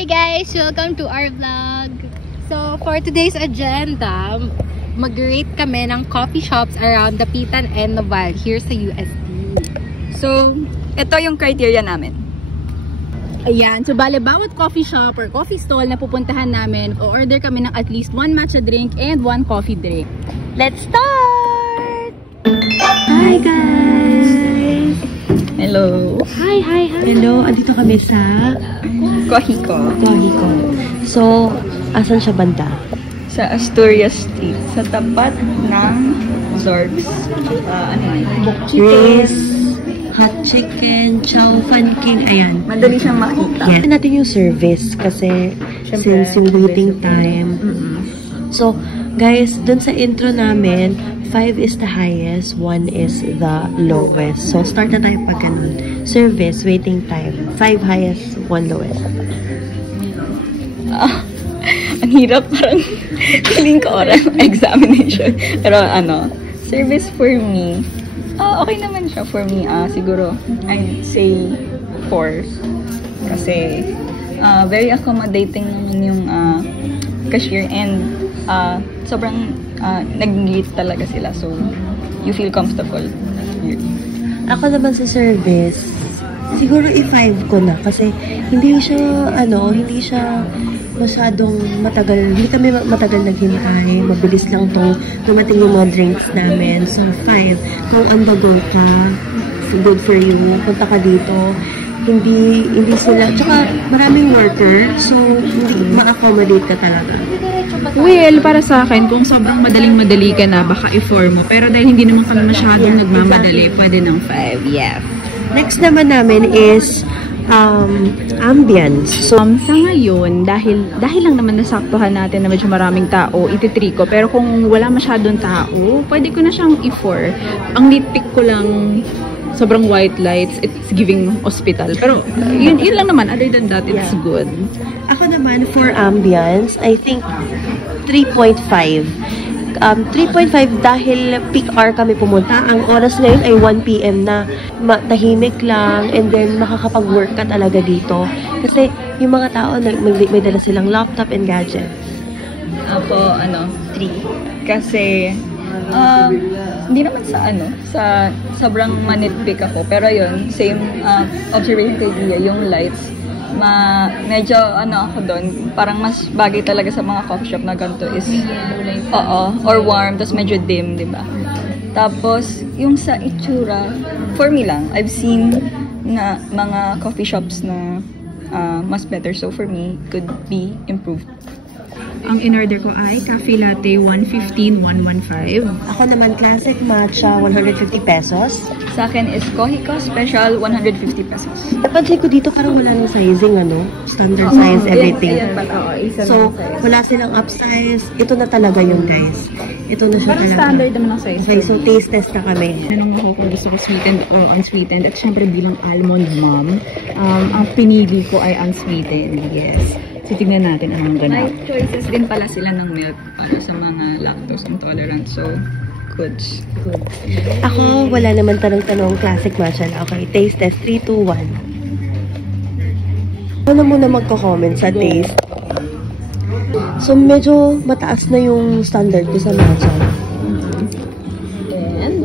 Hi guys! Welcome to our vlog. So for today's agenda, mag-rate kami ng coffee shops around Dapitan and Noval here sa UST. So, ito yung criteria namin. Ayan, so bale bawat coffee shop or coffee stall na pupuntahan namin, o-order kami ng at least 1 matcha drink and 1 coffee drink. Let's start! Hi guys! Hello! Hi! Hello, andito kami sa Kohiko. So, asan siya banda? Sa Asturias Street. Sa tapat ng Zorgs. Grace, hot chicken, chow fan king, ayan. Madali siyang makita. Yeah. Natin yung service kasi Siyempre, since yung waiting time. So, guys, dun sa intro namin, 5 is the highest, 1 is the lowest. So, start na tayo pag ganun. Service, waiting time, 5 highest, 1 lowest. Ang hirap, parang feeling ko oral examination. Pero service for me, okay naman siya for me. Siguro, I'd say 4. Kasi, very accommodating naman yung cashier and sobrang nag-greet talaga sila. So, you feel comfortable here. Ako naman sa service, siguro i-5 ko na kasi hindi siya masyadong matagal. Hindi kami matagal naghintay. Mabilis lang tong dumating yung mga drinks namin. So, 5. Kung on the go ka, good for you. Punta ka dito. Hindi sila. Tsaka, maraming worker. So, hindi ma-accommodate ka talaga. Well, para sa akin, kung sobrang madaling-madali ka na, baka i-4 mo. Pero dahil hindi naman kami masyadong nagmamadali, pwede ng 5. Yes. Next naman namin is ambience. So, Sa ngayon, dahil lang naman nasaktuhan natin na medyo maraming tao, iti-3 ko. Pero kung wala masyadong tao, pwede ko na siyang i-4. Ang nitpick ko lang, sobrang white lights, it's giving hospital. Pero yun lang naman, other than that, it's good. ako naman for ambience, I think 3.5. 3.5 dahil peak hour kami pumunta. Ang oras ngayon ay 1 PM na. Tahimik lang and then makakapag-work ka talaga dito. Kasi yung mga tao, may dala silang laptop and gadgets. Ako, 3. Kasi, hindi naman sa sobrang manitpick ako. Pero yun, same observation kay Gia, yung lights, medyo ako doon, parang mas bagay talaga sa mga coffee shop na ganito is, or warm, tapos medyo dim, di ba? Tapos, yung sa itsura, for me lang, I've seen na mga coffee shops na mas better. So, for me, could be improved. Ang in-order ko ay Cafe Latte 115, 115. Ako naman classic matcha, 150 pesos. Sa akin is Kohiko Special, 150 pesos. Napansin ko dito parang wala nang sizing, standard size, everything. So, wala silang upsize. Ito na talaga yun, guys. Ito na siya talaga. Standard naman ang size. Okay, so taste test na kami. Tanong ako kung gusto ko sweetened or unsweetened. At syempre bilang almond mom, ang pinili ko ay unsweetened. Yes. So, tignan natin anong ganap. May choices din pala sila ng milk para sa mga lactose intolerant. So, goods. Ako, wala naman tanong-tanong classic matcha na. Okay, taste test. 3, 2, 1. Ako na muna magko-comment sa taste. So, medyo mataas na yung standard ko sa matcha. And,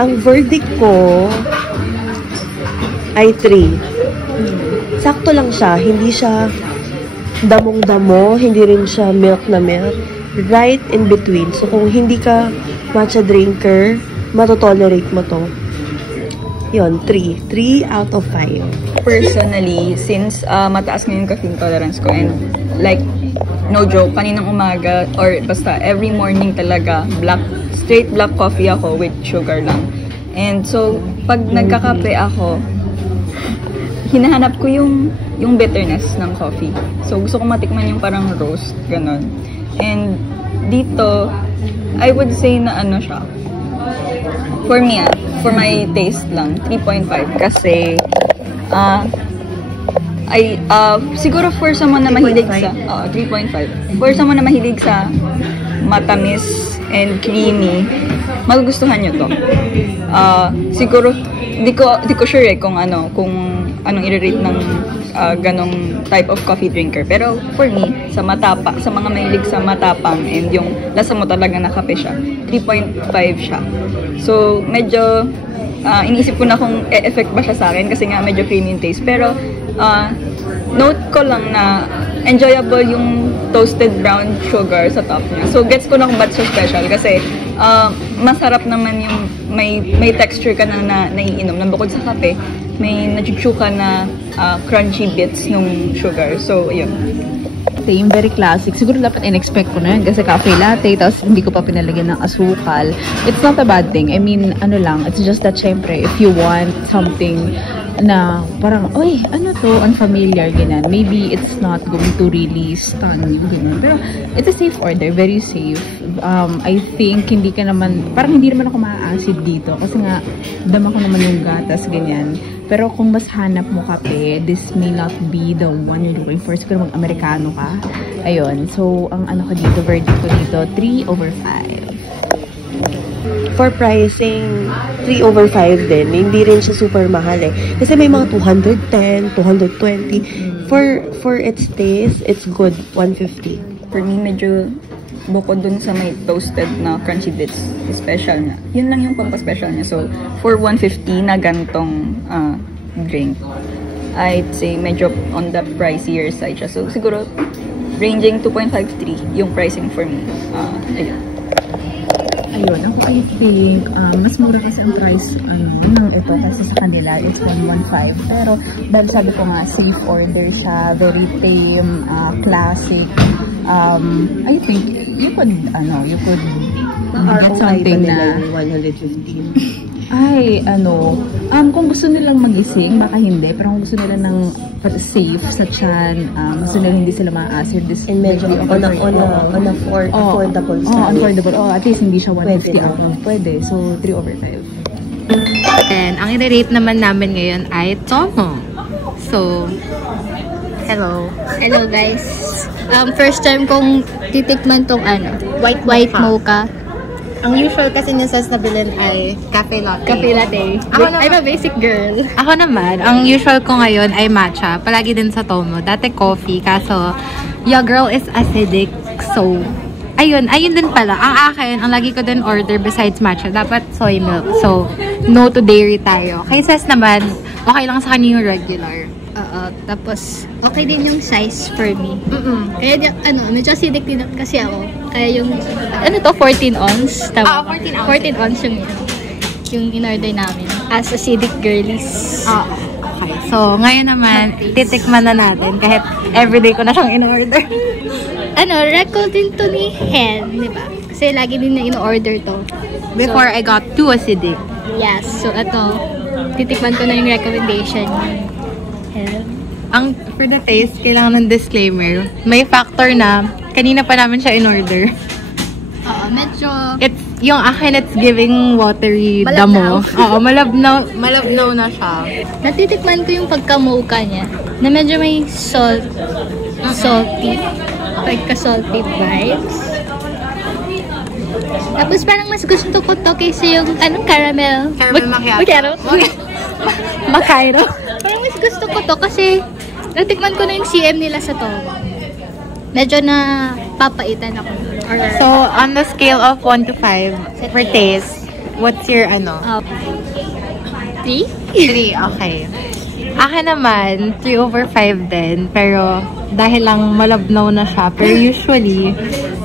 Ang verdict ko ay 3. Sakto lang siya. Hindi siya damong-damo. Hindi rin siya milk na milk. Right in between. So, kung hindi ka matcha drinker, matotolerate mo to. Yun, 3. 3 out of 5. personally, since mataas ngayon caffeine tolerance ko and like, no joke, kaninang umaga or basta every morning talaga, straight black coffee ako with sugar lang. And so, pag nagkakape ako, hinahanap ko yung bitterness ng coffee. So, gusto ko matikman yung parang roast, ganon. And dito, I would say na siya. For me, for my taste lang, 3.5. Kasi, siguro for someone na mahilig sa, 3.5. For someone na mahilig sa matamis and creamy, magugustuhan nyo to. Siguro, di ko sure kung anong i-rate ng ganong type of coffee drinker. Pero for me, sa mga mahilig sa matapang and yung lasa mo talaga na kape siya, 3.5 siya. So, medyo iniisip ko na kung e-effect ba siya sa akin kasi nga medyo creamy in taste. Pero, note ko lang na enjoyable yung toasted brown sugar sa top niya. So, gets ko na kung ba't so special kasi masarap naman yung may texture ka na naiinom na bukod sa kape, may nachuchu ka na crunchy bits ng sugar. So, yun. Yung very classic. Siguro dapat in-expect ko na yun kasi cafe latte, tapos hindi ko pa pinalagyan ng asukal. It's not a bad thing. I mean, ano lang, it's just that syempre, if you want something na parang, oy, ano to, unfamiliar, ganyan. Maybe it's not going to really stun you, ganyan. Pero, it's a safe order, very safe. I think, hindi naman ako maa-acid dito. Kasi nga, dama ko naman yung gatas, ganyan. Pero kung mas hanap mo kape, this may not be the one you're looking for. Siguro mag-Amerikano ka. Ayun. So, ang ano ko dito, verdict ko dito, 3/5. For pricing, 3/5 din. Hindi rin siya super mahal eh. Kasi may mga 210, 220. For its taste, it's good. 150. For me, medyo bukod dun sa may toasted na crunchy bits, special niya. Yun lang yung pampa-special niya. So, for 150 na gantong drink, I'd say medyo on the pricier side siya. So, siguro, ranging 2.53 yung pricing for me. Ayun, ako I think, mas mura kasi ang price ng ito kasi sa kanila, it's 115. Pero, dahil sabi ko nga, safe order siya, very tame, classic. I think, you could get something na 115. Ay, kung gusto nilang magising, baka hindi. Pero kung gusto nila ng safe sa tiyan, gusto nila hindi sila ma-acid. And medyo on affordable side. Affordable. At least hindi siya 150 Pwede. So, 3/5. And ang i-rate naman namin ngayon ay Tomo. So, hello. Hello guys. First time kong titikman tong white mocha. Ang usual kasi niya sa nabilin ay cafe latte. Cafe latte. I'm a basic girl. Ako naman, ang usual ko ngayon ay matcha. Palagi din sa Tomo. Dati coffee, kaso your girl is acidic. So, ayun din pala. Ang akin, ang lagi ko din order besides matcha, dapat soy milk. So, no to dairy tayo. Kay Ses naman, okay lang sa kanya yung regular. Tapos, okay din yung size for me. Kaya, medyo acidic din kasi ako. Kaya yung, 14 ounce? Tama 14 ounce yung in-order namin. As acidic girlies. Okay. So, ngayon naman, titikman na natin. Kahit everyday ko na siyang in-order. Record din to ni Hen, di ba? Kasi lagi din na in-order to. Before I got too acidic. Yes. So, titikman ko na yung recommendation niya. For the taste, kailangan ng disclaimer. May factor na, kanina pa namin siya in-order. Medyo... Yung akin, it's giving watery damo. Malabnaw na siya. Natitikman ko yung pagka-mocha niya, na medyo may salty. Pagka-salty vibes. Tapos parang mas gusto ko to kaysa yung, caramel. Caramel macchiato. Macchiato. Parang mas gusto ko to kasi natikman ko na yung CM nila sa to. Medyo na papaitan ako. So, on the scale of 1 to 5 for taste, what's your 3? 3, okay. Akin naman, 3/5 din. Pero, dahil lang malabnaw na siya. Pero usually,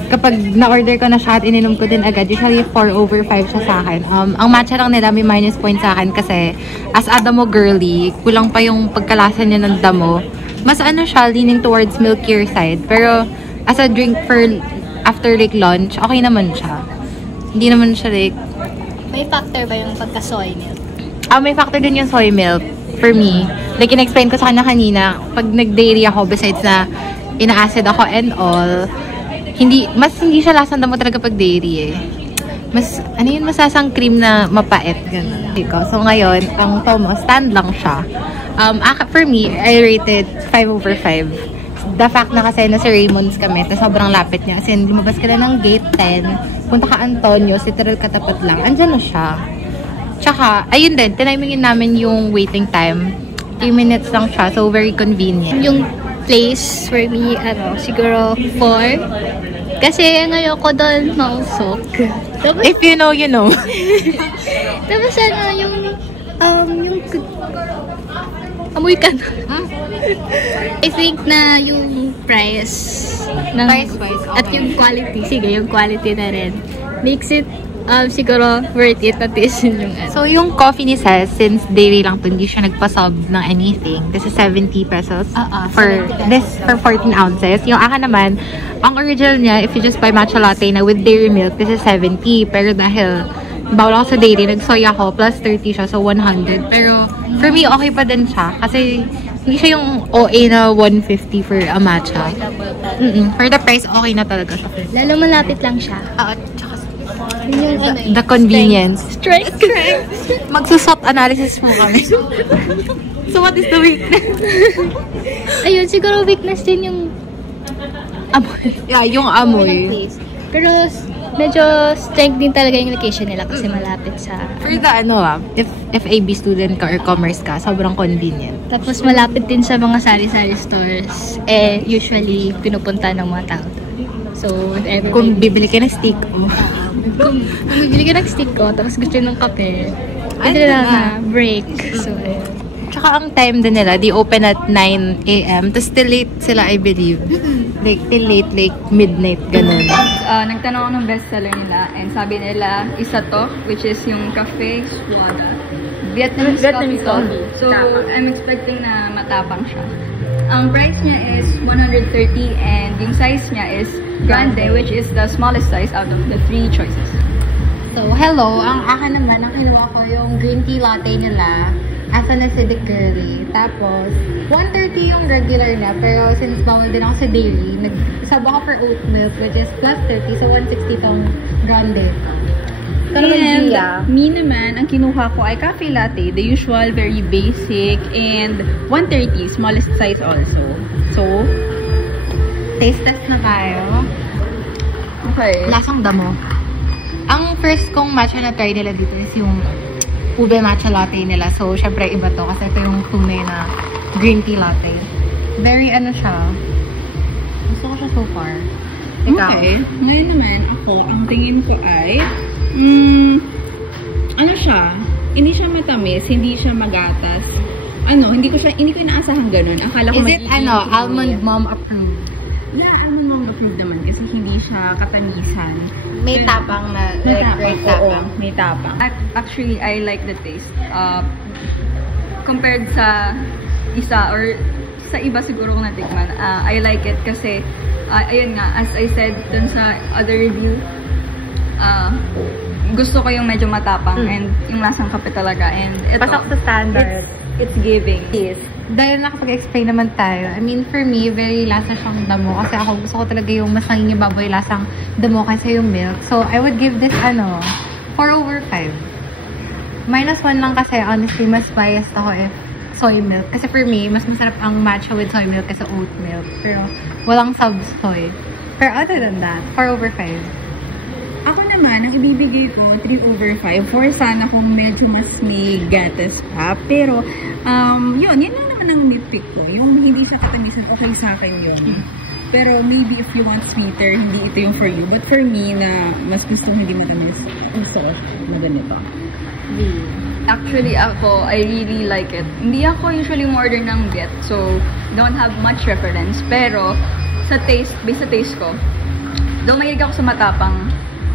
kapag na-order ko na siya at ininom ko din agad, usually 4/5 siya sa akin. Ang matcha lang nila, may minus point sa akin kasi as a damo girly, kulang pa yung pagkalasa niya ng damo. Mas siya, leaning towards milkier side. Pero, as a drink for after lunch, okay naman siya. Hindi naman siya May factor ba yung pagka-soy milk? May factor din yung soy milk for me. Like, in-explain ko sa kanya kanina, pag nag-dairy ako, besides na ina-acid ako and all, hindi siya lasang damo talaga pag dairy Mas, masasang cream na mapait. Ganun. So, ngayon, ang Tomo, stand lang siya. For me, I rated 5/5. The fact na kasi nasa Raymond's kami, na sobrang lapit niya. Kasi lumabas ka na ng gate 10, punta ka Antonio, literal katapat lang. Andyan na siya. Tsaka, ayun din, tinimingin namin yung waiting time. 30 minutes lang siya. So, very convenient. Yung place for me, siguro 4. Kasi ngayon ko doon mausok. Tapos, If you know, you know. tapos yung amoy ka na. I think na yung price ng, Price-wise, okay. at yung quality, sige, yung quality na rin makes it siguro worth it at least yung So, yung coffee ni Cez, since dairy lang to, hindi siya nagpa-sub ng anything. This is 70 pesos for 14 ounces. Yung akin naman, ang original niya, if you just buy matcha latte na with dairy milk, this is 70. Pero dahil bawal ako sa dairy, nag-soy ako, plus 30 siya, so 100. Pero, for me, okay pa din siya. Kasi, hindi siya yung OA na 150 for a matcha. For the price, okay na talaga siya. lalo malapit lang siya. Tsaka Yun yung the convenience. strength. Magsusot analysis mo kami. So, what is the weakness? Ayun, siguro weakness din yung amoy. Yeah, yung ng amoy. place. Pero medyo strength din talaga yung location nila kasi malapit sa For the if AB student ka or commerce ka, sobrang convenient. tapos malapit din sa mga sari-sari stores. Usually pinupunta ng mga tao. So, Kung bibili ka ng steak, kung bibili ka ng stick ko, tapos gusto ng kape, pwede na break. So, Tsaka ang time din nila, they open at 9 AM. Tapos till late sila, I believe. Like, till late, like midnight, ganun. Nagtanong ako ng bestseller nila and sabi nila, isa to, which is yung Cafe Suada. Vietnamese coffee to. So, I'm expecting na matapang siya. Ang price niya is 130 and yung size niya is grande, which is the smallest size out of the 3 choices. So, hello. Ang akin naman, ang kinuha ko yung green tea latte nila as an acidic girly. Tapos, 130 yung regular na. Pero since bawal din ako sa dairy, nag-sub ako for oat milk, which is plus 30. So, 160 tong grande. And me naman, ang kinuha ko ay cafe latte, the usual, very basic, and 130, smallest size also. So, Taste test na tayo. Okay. Lasang damo. Ang first kong matcha na try nila dito is yung ube matcha latte nila. So, syempre iba to kasi ito yung tunay na green tea latte. Very ano siya. Gusto ko siya so far. Ikaw? okay. Ngayon naman, ako, ang tingin ko ay, ano siya, hindi siya matamis, hindi siya magatas. Hindi ko inaasahan ganun. Akala ko Is it almond mom approved? Yeah, almond mom approved naman kasi hindi siya katamisan. May tapang na, May like, tapang, great oo, tapang. may tapang. Actually, I like the taste. Compared sa isa or sa iba siguro kung natikman, I like it kasi, ayun nga, as I said dun sa other review, gusto ko yung medyo matapang and yung lasang kape talaga. And ito, Pasok sa standard. It's giving. Yes. Dahil nakapag-explain naman tayo, I mean, for me, very lasa siyang damo. Kasi ako, gusto ko talaga yung mas nangingibaboy lasang damo kaysa yung milk. So, I would give this, 4/5. -1 lang kasi, honestly, mas biased ako if soy milk. Kasi for me, mas masarap ang matcha with soy milk kaysa oat milk. Pero, walang sub-soy. Pero other than that, 4/5. Ako naman, ang ibibigay ko, 3/5. For sana kung medyo mas may gatas pa. Pero, yan lang naman ang nitpick ko. Yung hindi siya katamisan, okay sa akin yun. Pero maybe if you want sweeter, hindi ito yung for you. But for me, na mas gusto hindi matamis, gusto ko na ganito. Actually, ako, I really like it. Hindi ako usually umorder ng Viet, so don't have much reference. Pero, sa taste, based sa taste ko, though mahilig ako sa matapang,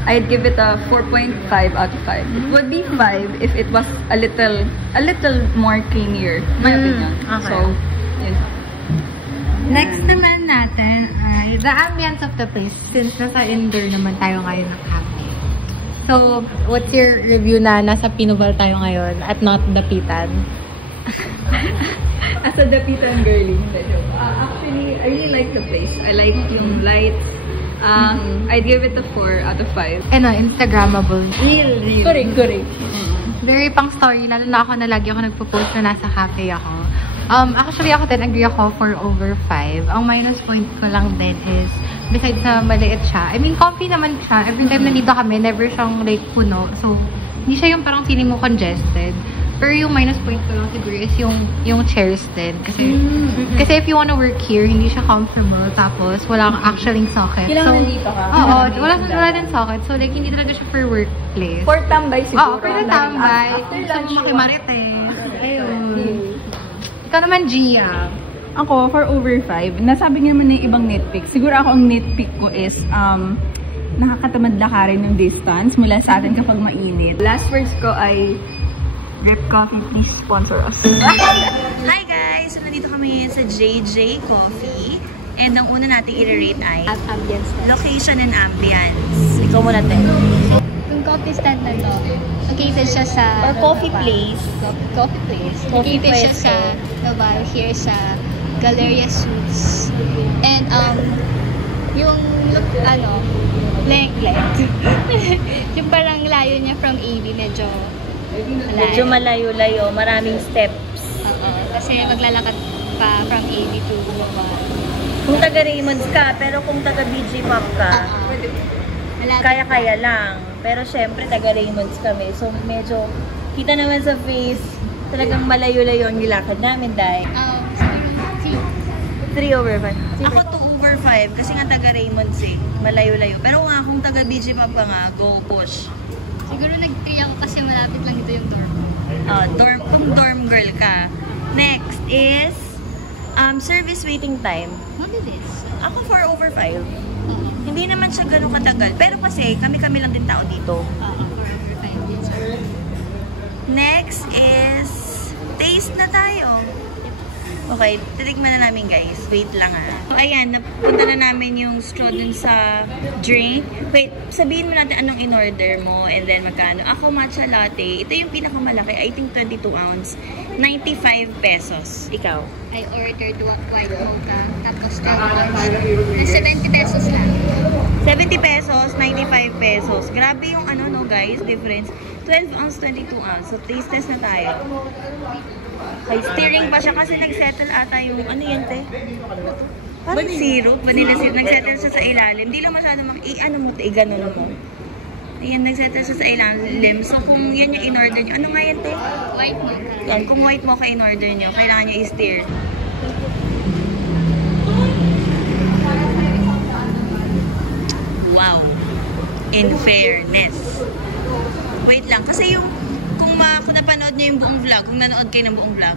I'd give it a 4.5 out of 5. It would be 5 if it was a little more creamier, my opinion. okay. So, yun. Next naman natin ay the ambience of the place. Since nasa indoor naman tayo ngayon ng cafe. So, what's your review na nasa Pinoval tayo ngayon at not Dapitan? As a Dapitan girly, actually, I really like the place. I like yung lights. I'd give it a 4 out of 5. Instagrammable. Real. Correct. Very pang story, lalo na ako na lagi ako nagpo-post na nasa cafe ako. Actually, ako din, agree ako 4/5. Ang minus point ko lang din is, besides na maliit siya, I mean, comfy naman siya. Every time nandito kami, never siyang like puno. So, hindi siya yung parang feeling mo congested. Pero yung minus point ko lang siguro is yung chairs din. Kasi if you wanna work here, hindi siya comfortable. Tapos, wala kang actually socket. Kailangan nandito ka. Oo, wala din socket. So, like, hindi talaga siya for workplace. For tambay siguro. Oo, for tambay. Kung saan mo makimarites. Ayun. Ikaw naman, Gia. Ako, for over 5, nasabi niyo naman na yung ibang nitpick. Siguro ako ang nitpick ko is, nakakatamad lakarin yung distance mula sa atin kapag mainit. Last words ko ay, Drip Coffee, please sponsor us. Hi guys! So, nandito kami sa JJ Coffee. And ang una natin i-rate ay At ambience na. location and ambience. Ikaw muna, te. Yung coffee stand na to, located siya sa... Or coffee place. Coffee place. Coffee Located siya pwesto. sa Naval, here sa Galleria Suites. And, yung look, length. Yung parang layo niya from AB, medyo malayo-layo. Maraming steps. Oo, kasi maglalakad pa from AB to Naval. Kung taga Raymonds ka, pero kung taga BG Pop ka, kaya-kaya lang. Pero syempre, taga Raymonds kami. So, medyo, kita naman sa face, talagang malayo-layo ang nilakad namin dahil. Siguro 3/5. Ako 2/5 kasi nga taga Raymonds eh. Malayo-layo. Pero nga, kung taga BG Pop ka nga, go push. siguro nag-3 ako kasi malapit lang ito yung dorm. Kung dorm girl ka. Next is, service waiting time. What is this? Ako 4/5. Hindi naman siya ganun katagal. Pero kasi, kami-kami lang din tao dito. Next is, taste na tayo. Okay, titikman na namin guys. Wait lang So, ayan, napunta na namin yung straw dun sa drink. Wait, sabihin mo natin anong in-order mo and then magkano. Ako, matcha latte. Ito yung pinakamalaki. I think 22 ounce. 95 pesos. Ikaw? I ordered white mocha, tapos 70 pesos lang. 70 pesos, 95 pesos. Grabe yung no guys, difference. 12 ounce, 22 ounce. So, taste test na tayo. Okay, stirring pa siya kasi nag-settle ata yung, ano yan, te? Parang syrup, vanilla syrup. Nag-settle siya sa ilalim. Hindi lang masyado i-ganon mo. Ayan, nag-settle siya sa ilalim. So, kung yan yung in-order nyo, ano nga yan, te? White mocha. Yan, kung white mocha in-order nyo, kailangan nyo i-stir. Wow. In fairness. Wait lang, kasi yung kung napanood nyo yung buong vlog, kung nanood kayo ng buong vlog,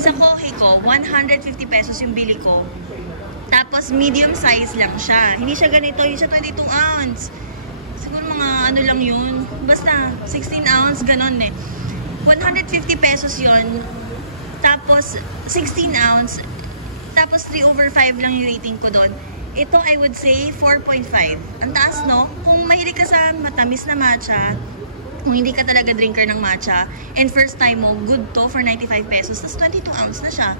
sa Kohi ko, 150 pesos yung bili ko. Tapos, medium size lang siya. Hindi siya ganito, hindi siya 22 ounce. Siguro mga ano lang yun. Basta, 16 ounce, ganon eh. 150 pesos yun. Tapos, 16 ounce. Tapos, 3/5 lang yung rating ko doon. Ito, I would say, 4.5. Ang taas, no? Kung mahilig ka sa matamis na matcha, kung hindi ka talaga drinker ng matcha, and first time mo, good to for 95 pesos, tapos 22 ounce na siya.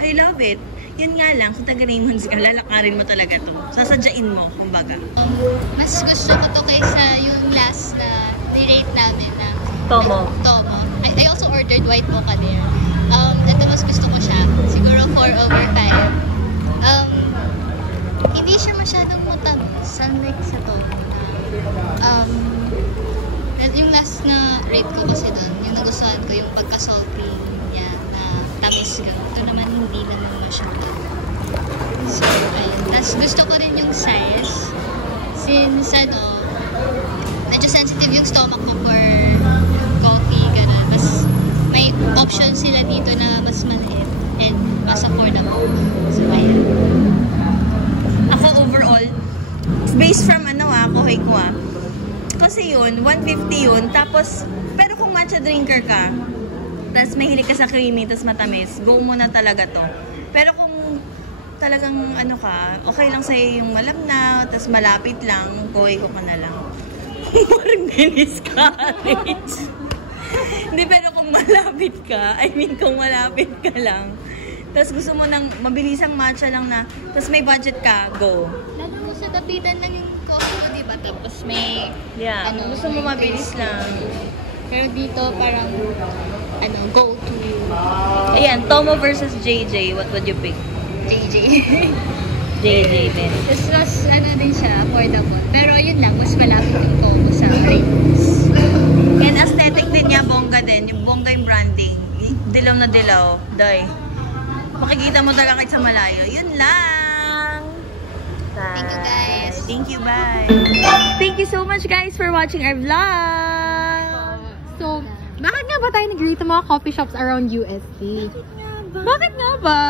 I love it. Yun nga lang, kung taga Raymonds ka, lalakarin mo talaga to. Sasadyain mo, kumbaga. Mas gusto ko to kaysa yung last na ni-rate namin na Tomo. I also ordered white mocha there. Ito mas gusto ko siya. Siguro 4/5. Hindi siya masyadong matamis. Unlike sa to. Yung last na rate ko kasi doon, yung nagustuhan ko yung pagka-salty niya na tamis. Ito naman hindi naman masyado. So, ayun. Tapos gusto ko rin yung size. Since, medyo sensitive yung stomach ko for coffee, gano'n. Mas may option sila dito na mas maliit and mas affordable. So, ayun. Ako overall, based from Kohi ko kasi yun, 150 yun. Tapos, pero kung matcha drinker ka, tapos mahilig ka sa creamy, tapos matamis, go muna talaga to. Pero kung talagang okay lang sa'yo yung malabnaw, tapos malapit lang, Kohi ko ka na lang. Parang Dennis Cottage. Hindi, pero kung malapit ka, kung malapit ka lang, tapos gusto mo ng mabilisang matcha lang na, tapos may budget ka, go. Lalo mo sa tapitan lang yung coffee mo, diba? Tapos may, gusto mo mabilis lang. Pero dito parang, go to. Ayan, Tomo versus JJ, what would you pick? JJ. JJ din. Tapos mas, din siya, affordable. Pero yun lang, mas malapit yung Tomo sa rates. And aesthetic din niya, bongga din. Yung bongga yung branding. dilaw na dilaw. Day. Makikita mo talaga kahit sa malayo. Yun lang. Thank you, guys. Thank you, bye. Thank you so much, guys, for watching our vlog. So, bakit nga ba tayo nag-rate ng mga coffee shops around UST? Bakit nga ba?